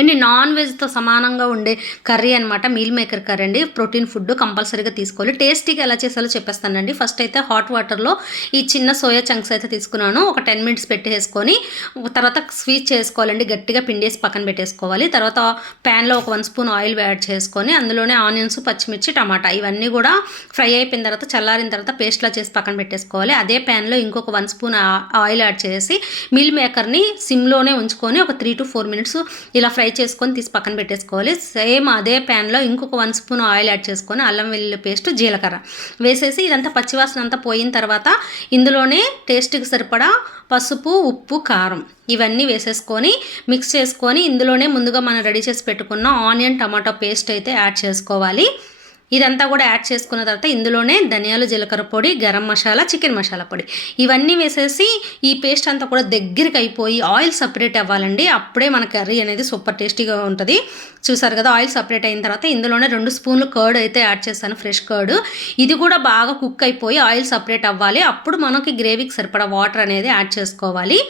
And non వెజ్తో సమానంగా ఉండే curry అనమాట మీల్ మేకర్ కర్రీ అండి. ప్రోటీన్ ఫుడ్ కంపల్సరీగా తీసుకోవాలి. టేస్టీగా ఎలా చేసాలో చెప్పేస్తానండి. ఫస్ట్ అయితే హాట్ వాటర్లో ఈ చిన్న సోయా చంక్స్ అయితే తీసుకున్నాను. ఒక 10 మినిట్స్ పెట్టేసుకొని తర్వాత స్వీట్ చేసుకోవాలండి. గట్టిగా పిండేసి పక్కన పెట్టేసుకోవాలి. తర్వాత ప్యాన్లో ఒక 1 స్పూన్ ఆయిల్ యాడ్ చేసుకొని అందులోనే ఆనియన్స్, పచ్చిమిర్చి, టమాటా ఇవన్నీ కూడా ఫ్రై అయిపోయిన తర్వాత చల్లారిన తర్వాత పేస్ట్లా చేసి పక్కన పెట్టేసుకోవాలి. అదే ప్యాన్లో ఇంకొక 1 స్పూన్ ఆయిల్ యాడ్ చేసి మీల్ మేకర్ని సిమ్లోనే ఉంచుకొని ఒక 3 to 4 మినిట్స్ ఇలా ఫ్రై చేసుకొని తీసి పక్కన పెట్టేసుకోవాలి. సేమ్ అదే ప్యాన్లో ఇంకొక 1 స్పూన్ ఆయిల్ యాడ్ చేసుకొని అల్లం వెల్లుల్లి పేస్ట్, జీలకర్ర వేసేసి ఇదంతా పచ్చివాసన అంతా పోయిన తర్వాత ఇందులోనే టేస్ట్కి సరిపడా పసుపు, ఉప్పు, కారం ఇవన్నీ వేసేసుకొని మిక్స్ చేసుకొని ఇందులోనే ముందుగా మనం రెడీ చేసి పెట్టుకున్న ఆనియన్, టమాటో పేస్ట్ అయితే యాడ్ చేసుకోవాలి. ఇదంతా కూడా యాడ్ చేసుకున్న తర్వాత ఇందులోనే ధనియాలు, జీలకర్ర పొడి, గరం మసాలా, చికెన్ మసాలా పొడి ఇవన్నీ వేసేసి ఈ పేస్ట్ అంతా కూడా దగ్గరికి అయిపోయి ఆయిల్ సపరేట్ అవ్వాలండి. అప్పుడే మన కర్రీ అనేది సూపర్ టేస్టీగా ఉంటుంది. చూసారు కదా, ఆయిల్ సపరేట్ అయిన తర్వాత ఇందులోనే 2 స్పూన్లు కర్డ్ అయితే యాడ్ చేస్తాను, ఫ్రెష్ కర్డ్. ఇది కూడా బాగా కుక్ అయిపోయి ఆయిల్ సపరేట్ అవ్వాలి. అప్పుడు మనకి గ్రేవీకి సరిపడా వాటర్ అనేది యాడ్ చేసుకోవాలి.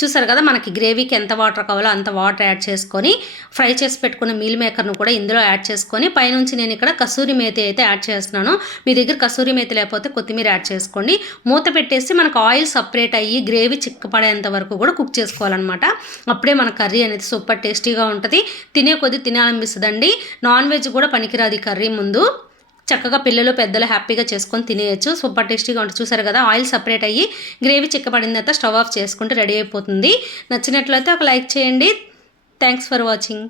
చూసారు కదా, మనకి గ్రేవీకి ఎంత వాటర్ కావాలో అంత వాటర్ యాడ్ చేసుకొని ఫ్రై చేసి పెట్టుకున్న మీల్ మేకర్ను కూడా ఇందులో యాడ్ చేసుకొని పైనుంచి నేను ఇక్కడ కసూరి మేతి అయితే యాడ్ చేస్తున్నాను. మీ దగ్గర కసూరి మేతి లేకపోతే కొత్తిమీర యాడ్ చేసుకోండి. మూత పెట్టేసి మనకు ఆయిల్ సపరేట్ అయ్యి గ్రేవీ చిక్కపడేంత వరకు కూడా కుక్ చేసుకోవాలన్నమాట. అప్పుడే మన కర్రీ అనేది సూపర్ టేస్టీగా ఉంటుంది. తినే కొద్దీ తినాలనిపిస్తుందండి. నాన్ వెజ్ కూడా పనికిరాదు ఈ కర్రీ ముందు. చక్కగా పిల్లలు, పెద్దలు హ్యాపీగా చేసుకొని తినేయచ్చు. సూపర్ టేస్టీగా ఉంటుంది. చూసారు కదా, ఆయిల్ సపరేట్ అయ్యి గ్రేవీ చిక్కబడిన తర్వాత స్టవ్ ఆఫ్ చేసుకుంటే రెడీ అయిపోతుంది. నచ్చినట్లయితే ఒక లైక్ చేయండి. Thanks for watching.